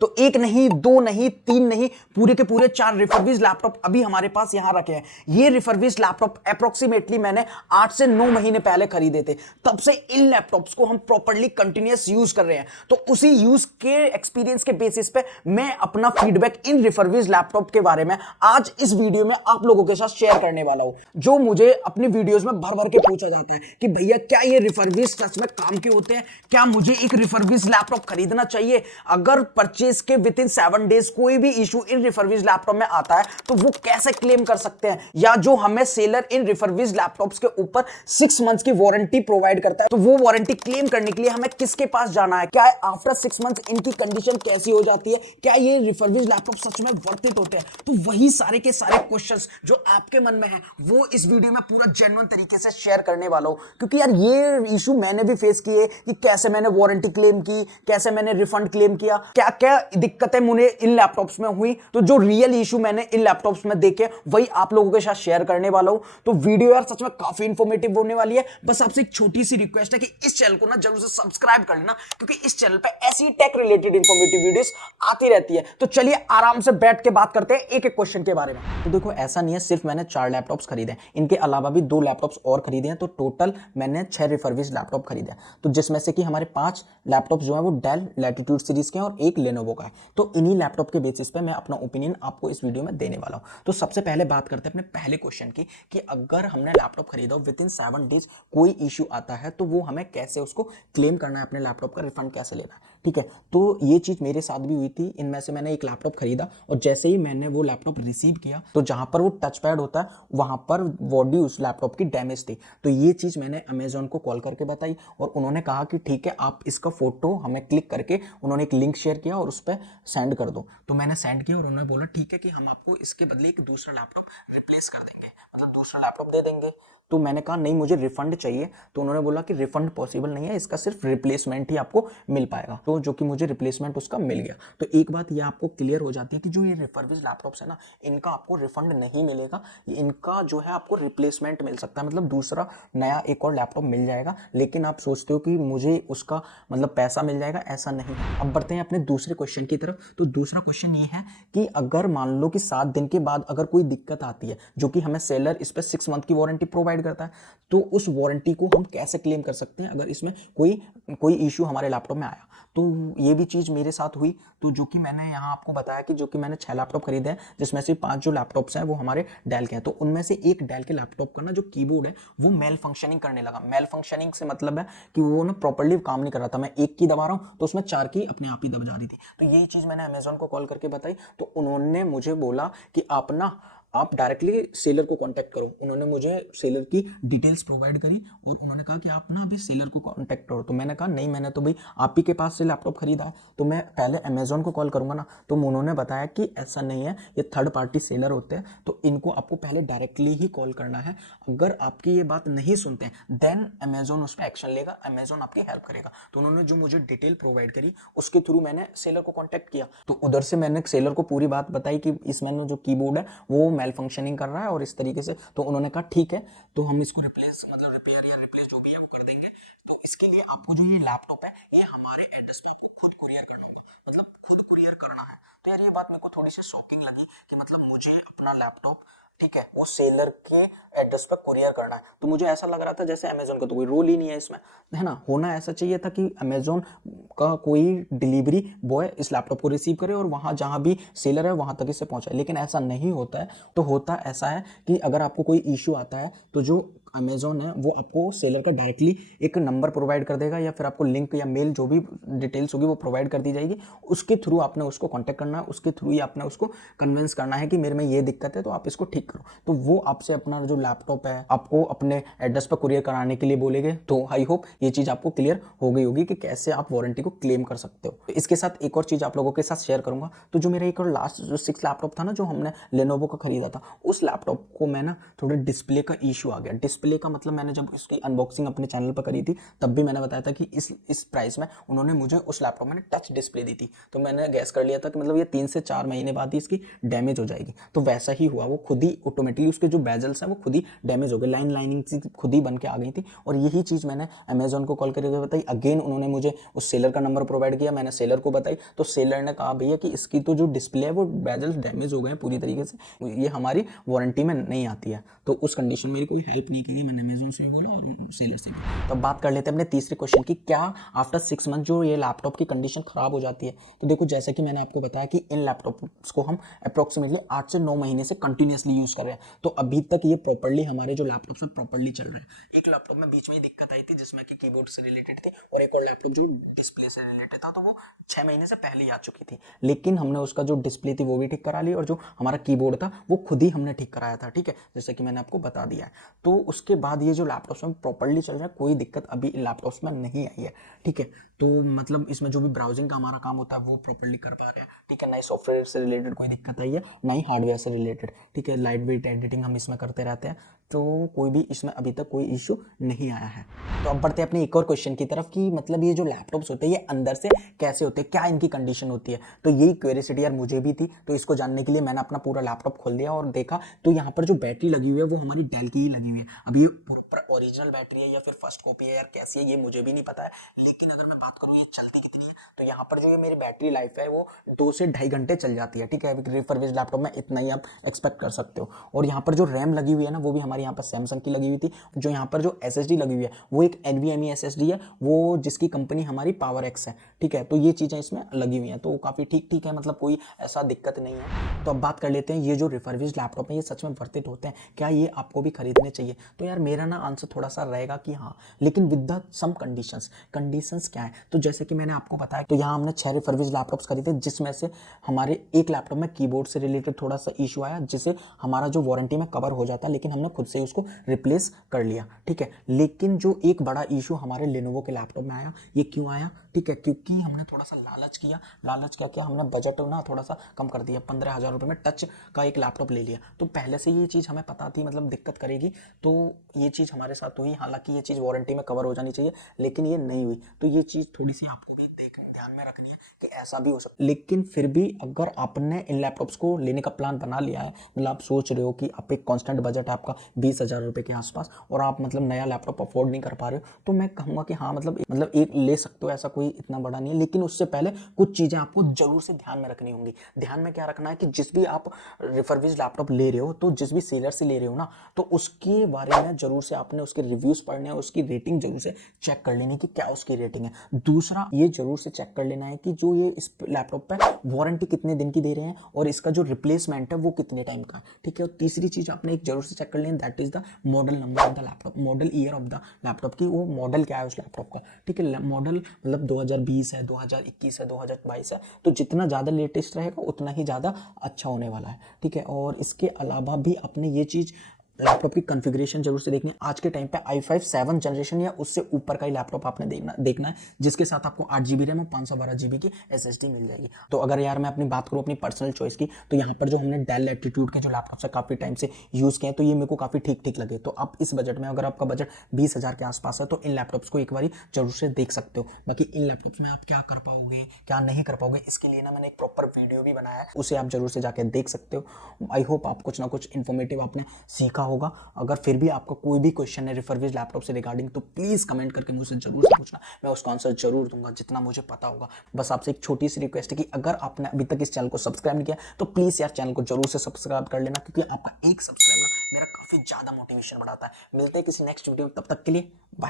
तो एक नहीं, दो नहीं, तीन नहीं, पूरे के पूरे 4 रिफर्बिश लैपटॉप अभी हमारे पास यहां रखे हैं। ये रिफर्बिश लैपटॉप अप्रोक्सीमेटली मैंने 8 से 9 महीने पहले खरीदे थे। तब से इन लैपटॉप्स को हम प्रॉपर्ली कंटिन्यूअस यूज कर रहे हैं। तो उसी यूज के एक्सपीरियंस के बेसिस पे मैं अपना फीडबैक इन रिफर्बिश लैपटॉप के बारे में आज इस वीडियो में आप लोगों के साथ शेयर करने वाला हूं। जो मुझे अपनी वीडियोस में भर भर के पूछा जाता है कि भैया क्या ये रिफर्बिश सच में काम के होते हैं, क्या मुझे एक रिफर्बिश लैपटॉप खरीदना चाहिए? अगर परचेज के विद इन 7 डेज कोई भी इशू इन रिफर्बिश लैपटॉप में आता है तो वो कैसे क्लेम कर सकते हैं? या जो हमें सेलर इन रिफर्बिश लैपटॉप्स के ऊपर 6 मंथ्स की वारंटी प्रोवाइड करता है, तो वो वारंटी क्लेम करने के लिए हमें किसके पास जाना है? क्या आफ्टर 6 मंथ्स इनकी कंडीशन कैसी हो जाती है? क्या ये रिफर्बिश लैपटॉप सच में वर्थ इट होते हैं? तो वही सारे के सारे क्वेश्चंस जो आपके मन में है वो इस वीडियो में पूरा जेन्युइन तरीके से शेयर करने वाला हूं। क्योंकि यार ये इशू मैंने भी फेस किए कि कैसे मैंने वारंटी क्लेम की, कैसे मैंने रिफंड क्लेम किया, क्या क्या दिक्कतें मुझे इन लैपटॉप्स में हुई। तो जो रियल इशू मैंने इन लैपटॉप्स में देखे वही आप लोगों के साथ शेयर करने वाला हूं। तो वीडियो यार सच में काफी इंफॉर्मेटिव होने वाली है। बस आपसे एक छोटी सी रिक्वेस्ट है कि इस चैनल को ना जरूर से सब्सक्राइब कर लेना, क्योंकि इस चैनल पे ऐसी टेक रिलेटेड इंफॉर्मेटिव वीडियोस आती रहती है। तो चलिए आराम से बैठ के बात करते हैं एक एक क्वेश्चन के बारे में। तो देखो ऐसा नहीं है सिर्फ मैंने 4 लैपटॉप्स खरीदे, इनके अलावा भी 2 लैपटॉप्स और खरीदे हैं। तो टोटल मैंने 6 रिफर्बिश लैपटॉप खरीदे हैं। तो जिसमें से कि हमारे 5 लैपटॉप जो है वो डेल लैटिट्यूड सीरीज के हैं और एक लेनोवो का है। तो इन्हीं लैपटॉप के बेसिस पे मैं अपना ओपिनियन आपको इस वीडियो में देने वाला हूं। तो सबसे पहले बात करते हैं अपने पहले क्वेश्चन की कि अगर हमने लैपटॉप खरीदा विद इन 7 डेज कोई इशू आता है तो वो हमें कैसे उसको क्लेम करना है, अपने लैपटॉप का रिफंड कैसे लेना है। ठीक है, तो ये चीज मेरे साथ भी हुई थी। इनमें से मैंने एक लैपटॉप खरीदा और जैसे ही मैंने वो लैपटॉप रिसीव किया तो जहां पर वो टच पैड होता है वहां पर बॉडी उस लैपटॉप की डैमेज थी। तो ये चीज मैंने अमेजोन को कॉल करके बताई और उन्होंने कहा कि ठीक है आप इसका फोटो हमें क्लिक करके, उन्होंने एक लिंक शेयर किया और उस पर सेंड कर दो। तो मैंने सेंड किया और उन्होंने बोला ठीक है कि हम आपको इसके बदले एक दूसरा लैपटॉप रिप्लेस कर देंगे, मतलब दूसरा लैपटॉप दे देंगे। तो मैंने कहा नहीं मुझे रिफंड चाहिए। तो उन्होंने बोला कि रिफंड पॉसिबल नहीं है, इसका सिर्फ रिप्लेसमेंट ही आपको मिल पाएगा। तो जो कि मुझे रिप्लेसमेंट उसका मिल गया। तो एक बात ये आपको क्लियर हो जाती है कि जो ये रिफर्बिश लैपटॉप्स है ना, इनका आपको रिफंड नहीं मिलेगा, इनका जो है आपको रिप्लेसमेंट मिल सकता है, मतलब दूसरा नया एक और लैपटॉप मिल जाएगा। लेकिन आप सोचते हो कि मुझे उसका मतलब पैसा मिल जाएगा, ऐसा नहीं है। अब बढ़ते हैं अपने दूसरे क्वेश्चन की तरफ। तो दूसरा क्वेश्चन ये है कि अगर मान लो कि 7 दिन के बाद अगर कोई दिक्कत आती है, जो कि हमें सेलर इस पर 6 मंथ की वारंटी प्रोवाइड करता है, तो उस वारंटी को हम कैसे क्लेम कर सकते हैं अगर इसमें कोई इशू हमारे लैपटॉप में आया। तो ये भी चीज़ मेरे साथ हुई। तो जो कि मैंने यहाँ आपको बताया कि जो कि मैंने 6 लैपटॉप खरीदे हैं, जिसमें से 5 जो लैपटॉप्स हैं वो हमारे डेल के हैं। तो उनमें से एक डेल के लैपटॉप का ना जो कीबोर्ड है वो मेल फंक्शनिंग करने लगा। मेल फंक्शनिंग से मतलब है कि वो ना प्रॉपर्ली काम नहीं कर रहा था। मैं एक की दबा रहा हूँ तो उसमें 4 की अपने आप ही दब जा रही थी। तो यही चीज़ मैंने अमेजोन को कॉल करके बताई। तो उन्होंने मुझे बोला कि आप डायरेक्टली सेलर को कांटेक्ट करो। उन्होंने मुझे सेलर की डिटेल्स प्रोवाइड करी और उन्होंने कहा कि आप ना अभी सेलर को कांटेक्ट करो। तो मैंने कहा नहीं, मैंने तो भाई आप ही के पास से लैपटॉप खरीदा है, तो मैं पहले अमेजोन को कॉल करूंगा ना। तो उन्होंने बताया कि ऐसा नहीं है, ये थर्ड पार्टी सेलर होते हैं, तो इनको आपको पहले डायरेक्टली ही कॉल करना है। अगर आपकी ये बात नहीं सुनते हैं देन अमेजोन उस पर एक्शन लेगा, अमेजोन आपकी हेल्प करेगा। तो उन्होंने जो मुझे डिटेल प्रोवाइड करी उसके थ्रू मैंने सेलर को कॉन्टैक्ट किया। तो उधर से मैंने सेलर को पूरी बात बताई कि इसमें जो कीबोर्ड है वो मेल फंक्शनिंग कर रहा है और इस तरीके से। तो उन्होंने कहा ठीक है, तो हम इसको रिप्लेस मतलब रिपेयर या रिप्लेस जो भी है वो कर देंगे। तो इसके लिए आपको जो ये लैपटॉप है ये हमारे एड्रेस पे खुद कुरियर करना होगा, मतलब खुद कुरियर करना है। तो यार ये बात मेरे को थोड़ी सी शॉकिंग लगी कि मतलब मुझे अपना लैपटॉप, ठीक है, वो सेलर के एड्रेस पर कुरियर करना है। तो मुझे ऐसा लग रहा था जैसे अमेजोन का तो कोई रोल ही नहीं है इसमें, है ना। होना ऐसा चाहिए था कि अमेजोन का कोई डिलीवरी बॉय इस लैपटॉप को रिसीव करे और वहाँ जहाँ भी सेलर है वहाँ तक इसे पहुँचाए। लेकिन ऐसा नहीं होता है। तो होता ऐसा है कि अगर आपको कोई इशू आता है तो जो अमेजोन है वो आपको सेलर का डायरेक्टली एक नंबर प्रोवाइड कर देगा या फिर आपको लिंक या मेल जो भी डिटेल्स होगी वो प्रोवाइड कर दी जाएगी। उसके थ्रू आपने उसको कांटेक्ट करना है, उसके थ्रू ही आपने उसको कन्विंस करना है कि मेरे में ये दिक्कत है तो आप इसको ठीक करो। तो वो आपसे अपना जो लैपटॉप है आपको अपने एड्रेस पर कुरियर कराने के लिए बोलेंगे। तो आई होप ये चीज़ आपको क्लियर हो गई होगी कि कैसे आप वारंटी को क्लेम कर सकते हो। तो इसके साथ एक और चीज़ आप लोगों के साथ शेयर करूंगा। तो जो मेरा एक और लास्ट जो 6 लैपटॉप था ना जो हमने लेनोवो का खरीदा था, उस लैपटॉप को मैं ना थोड़ा डिस्प्ले का इशू आ गया। डिस्प्ले का मतलब मैंने जब इसकी अनबॉक्सिंग अपने चैनल पर करी थी तब भी मैंने बताया था कि इस प्राइस में उन्होंने मुझे उस लैपटॉप में टच डिस्प्ले दी थी, तो मैंने गैस कर लिया था कि मतलब ये 3 से 4 महीने बाद ही इसकी डैमेज हो जाएगी। तो वैसा ही हुआ, वो खुद ही ऑटोमेटिकली उसके जो बेजल्स हैं वो खुद ही डैमेज हो गए, लाइनिंग खुद ही बन के आ गई थी। और यही चीज़ मैंने अमेजोन को कॉल करके बताई, अगेन उन्होंने मुझे उस सेलर का नंबर प्रोवाइड किया, मैंने सेलर को बताई, तो सेलर ने कहा भैया कि इसकी तो जो डिस्प्ले है वो बेजल्स डैमेज हो गए हैं पूरी तरीके से, ये हमारी वारंटी में नहीं आती है। तो उस कंडीशन में मेरी कोई हेल्प नहीं की, मैंने अमेजोन से भी बोला और सेलर से भी। तो अब बात कर लेते हैं अपने तीसरे क्वेश्चन की, क्या आफ्टर 6 मंथ जो ये लैपटॉप की कंडीशन खराब हो जाती है। तो देखो जैसे कि मैंने आपको बताया कि इन लैपटॉप्स को हम अप्रोक्सीमेटली 8 से 9 महीने से कंटिन्यूसली यूज कर रहे हैं, तो अभी तक ये प्रॉपर्ली हमारे जो लैपटॉप्स में प्रॉपर्ली चल रहे हैं। एक लैपटॉप में बीच में ही दिक्कत आई थी जिसमें कि कीबोर्ड से रिलेटेड थी, और एक और लैपटॉप जो डिस्प्ले से रिलेटेड था, तो वो 6 महीने से पहले ही आ चुकी थी, लेकिन हमने उसका जो डिस्प्ले थी वो भी ठीक करा ली और जो हमारा कीबोर्ड था वो खुद ही हमने ठीक कराया था, ठीक है, जैसे कि मैंने आपको बता दिया है। तो उसके बाद ये जो लैपटॉप्स में प्रॉपर्ली चल रहा है, कोई दिक्कत अभी इन लैपटॉप्स में नहीं आई है, ठीक है। तो मतलब इसमें जो भी ब्राउजिंग का हमारा काम होता है वो प्रॉपर्ली कर पा रहे हैं, ठीक है, ना ही सॉफ्टवेयर से रिलेटेड कोई दिक्कत आई है, ना ही हार्डवेयर से रिलेटेड, ठीक है। लाइट वेट एडिटिंग हम इसमें करते रहते हैं, तो कोई भी इसमें अभी तक कोई इशू नहीं आया है। तो अब बढ़ते हैं अपने एक और क्वेश्चन की तरफ कि मतलब ये जो लैपटॉप्स होते हैं ये अंदर से कैसे होते हैं, क्या इनकी कंडीशन होती है। तो यही क्यूरियोसिटी यार मुझे भी थी, तो इसको जानने के लिए मैंने अपना पूरा लैपटॉप खोल दिया और देखा, तो यहाँ पर जो बैटरी लगी हुई है वो हमारी डेल की ही लगी हुई है। अब ये ओरिजिनल बैटरी है या फिर फर्स्ट कॉपी है यार कैसी है ये मुझे भी नहीं पता है, लेकिन अगर मैं बात करूँ ये चलती कितनी है, तो यहाँ पर जो ये मेरी बैटरी लाइफ है वो 2 से 2.5 घंटे चल जाती है, ठीक है। रिफर्बिश्ड लैपटॉप में इतना ही आप एक्सपेक्ट कर सकते हो। और यहाँ पर जो रैम लगी हुई है ना वो भी हमारे यहाँ पर सैमसंग की लगी हुई थी। जो यहाँ पर जो SSD लगी हुई है वो एक NVMe SSD है, वो जिसकी कंपनी हमारी PowerX है, ठीक है। तो ये चीज़ें इसमें लगी हुई हैं, तो काफ़ी ठीक है, मतलब कोई ऐसा दिक्कत नहीं है। तो अब बात कर लेते हैं ये जो रिफर्बिश्ड लैपटॉप है ये सच में वर्थ इट होते हैं क्या, ये आपको भी खरीदने चाहिए। तो यार मेरा ना आंसर थोड़ा सा रहेगा कि हाँ, लेकिन विद द सम कंडीशंस क्या है। तो जैसे कि मैंने आपको बताया, तो यहाँ हमने 6 रिफर्बिश्ड लैपटॉप्स खरीदे, जिसमें से हमारे एक लैपटॉप में कीबोर्ड से रिलेटेड थोड़ा सा इशू आया, जिसे हमारा जो वारंटी में कवर हो जाता है, लेकिन हमने खुद से उसको रिप्लेस कर लिया, ठीक है। लेकिन जो एक बड़ा इशू हमारे लेनोवो के लैपटॉप में आया, ये क्यों आया, ठीक है, क्योंकि हमने थोड़ा सा लालच क्या हमने बजट ना थोड़ा सा कम कर दिया, 15,000 रुपये में टच का एक लैपटॉप ले लिया। तो पहले से ये चीज़ हमें पता थी मतलब दिक्कत करेगी, तो ये चीज़ हमारे साथ हुई। हालांकि ये चीज़ वारंटी में कवर हो जानी चाहिए, लेकिन ये नहीं हुई, तो ये चीज़ थोड़ी सी आपको भी ध्यान में रखनी है कि ऐसा भी हो सकता है। लेकिन फिर भी अगर आपने इन लैपटॉप्स को लेने का प्लान बना लिया है, मतलब आप सोच रहे हो कि आप एक कांस्टेंट बजट है आपका 20,000 रुपये के आसपास, और आप मतलब नया लैपटॉप अफोर्ड नहीं कर पा रहे हो, तो मैं कहूँगा कि हाँ मतलब एक ले सकते हो, ऐसा कोई इतना बड़ा नहीं है। लेकिन उससे पहले कुछ चीज़ें आपको जरूर से ध्यान में रखनी होंगी। ध्यान में क्या रखना है कि जिस भी आप रिफर्बिश्ड लैपटॉप ले रहे हो, तो जिस भी सेलर से ले रहे हो ना, तो उसके बारे में जरूर से आपने उसके रिव्यूज़ पढ़ने हैं, उसकी रेटिंग जरूर से चेक कर लेनी कि क्या उसकी रेटिंग है। दूसरा ये जरूर से चेक कर लेना है कि जो ये इस लैपटॉप पे वारंटी कितने दिन की दे रहे हैं और इसका जो रिप्लेसमेंट है वो कितने टाइम का है, ठीक है। और तीसरी चीज आपने एक जरूर से चेक कर लेनी, that is the model number of the laptop, model year of the laptop की, वो मॉडल क्या है उस लैपटॉप का, ठीक है। मॉडल मतलब 2020 है, 2021 है, 2022 है, तो जितना ज़्यादा लेटेस्ट रहेगा उतना ही ज़्यादा अच्छा होने वाला है, ठीक है। और इसके अलावा भी अपने ये चीज़ लैपटॉप की कॉन्फ़िगरेशन जरूर से देखनी है। आज के टाइम पे i5 7 जनरेशन या उससे ऊपर का ही लैपटॉप आपने देखना है, जिसके साथ आपको 8 GB रैम और 512 GB की SSD मिल जाएगी। तो अगर यार मैं अपनी बात करूँ अपनी पर्सनल चॉइस की, तो यहाँ पर जो हमने डेल लैटिट्यूड के जो लैपटॉप से काफ़ी टाइम से यूज़ किए हैं, तो ये मेरे को काफ़ी ठीक लगे। तो आप इस बजट में, अगर आपका बजट 20,000 के आसपास है, तो इन लैपटॉप्स को एक बार जरूर से देख सकते हो। बाकी इन लैपटॉप्स में आप क्या कर पाओगे क्या नहीं कर पाओगे, इसके लिए ना मैंने एक प्रॉपर वीडियो भी बनाया है, उसे आप जरूर से जाकर देख सकते हो। आई होप आप कुछ ना कुछ इन्फॉर्मेटिव आपने सीखा होगा। अगर फिर भी आपका कोई भी क्वेश्चन है रिफर्बिश्ड लैपटॉप से रिगार्डिंग, तो प्लीज़ कमेंट करके मुझसे जरूर से पूछना, मैं उसका आंसर जरूर दूंगा जितना मुझे पता होगा। बस आपसे एक छोटी सी रिक्वेस्ट है कि अगर आपने अभी तक इस चैनल को सब्सक्राइब नहीं किया, तो प्लीज़ यार चैनल को जरूर से सब्सक्राइब कर लेना, क्योंकि आपका एक सब्सक्राइब मेरा काफ़ी ज़्यादा मोटिवेशन बढ़ाता है। मिलते हैं किसी नेक्स्ट वीडियो में, तब तक के लिए बाय।